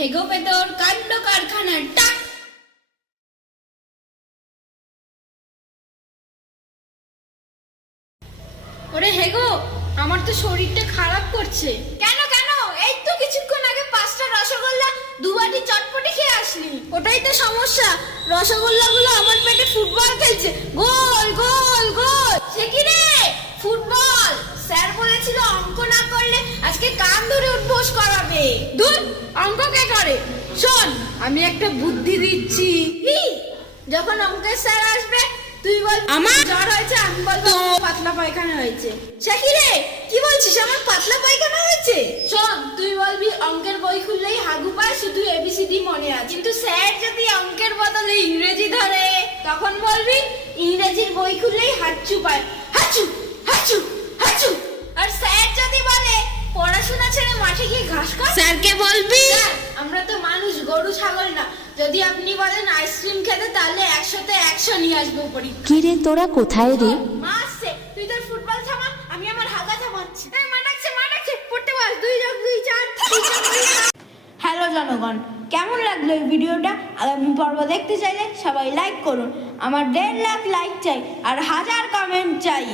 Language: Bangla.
হেগো পেতর কাণ্ড কারখানা টাক। ওরে হেগো, আমার তো শরীরটা খারাপ করছে। কেন কেন? এই তো কিছুক্ষণ আগে 5টা রসগোল্লা 2 বাটি চটপটি খেয়ে আসলি। ওটাই তো সমস্যা, রসগোল্লাগুলো আমার পেটে ফুটবল খেলছে, গোল গোল গোল। সে কি রে? ফুটবল? স্যার বলেছিল অঙ্ক না করলে আজকে কান ধরে উঠবোস করাবে। দূর, অঙ্ক কে করে? শোন, আমি একটা বুদ্ধি দিচ্ছি। যখন অঙ্কের স্যার আসবে তুই বল আমার জ্বর হয়েছে, আমি বলবো পাতলা পায়খানা হয়েছে। সে কি রে? কি বলছিস? আমার পাতলা পায়খানা হয়েছে? শোন, তুই বলবি অঙ্কের বই খুললেই হাগু পায়, শুধু এবিসিডি মনে আছে। কিন্তু স্যার যদি অঙ্কের বদলে ইংরেজি ধরে তখন বলবি ইংরেজির বই খুললেই হাঁচু পায়, হাঁচু হাঁচু হাঁচু। আর স্যার যদি বলে পড়াশোনা ছেড়ে মাঠে গিয়ে ঘাস খা, স্যারকে বলবি আমরা তো মানুষ, গরু ছাগল না। যদি আপনি বলেন আইসক্রিম খেতে, তাহলে 100তে 100 নিয়ে আসবো পরীক্ষা। কি রে তোরা কোথায় রে? মা আসছে, তুই তোর ফুটবল থামা, আমি আমার হাগা থামাচ্ছি। এই মা ডাকছে, পড়তে বস। 2 যোগ 2 4। হ্যালো জনগণ, কেমন লাগলো এই ভিডিওটা? আগামী পর্ব দেখতে চাইলে সবাই লাইক করুন। আমার 1.5 লাখ লাইক চাই আর 1000 কমেন্ট চাই।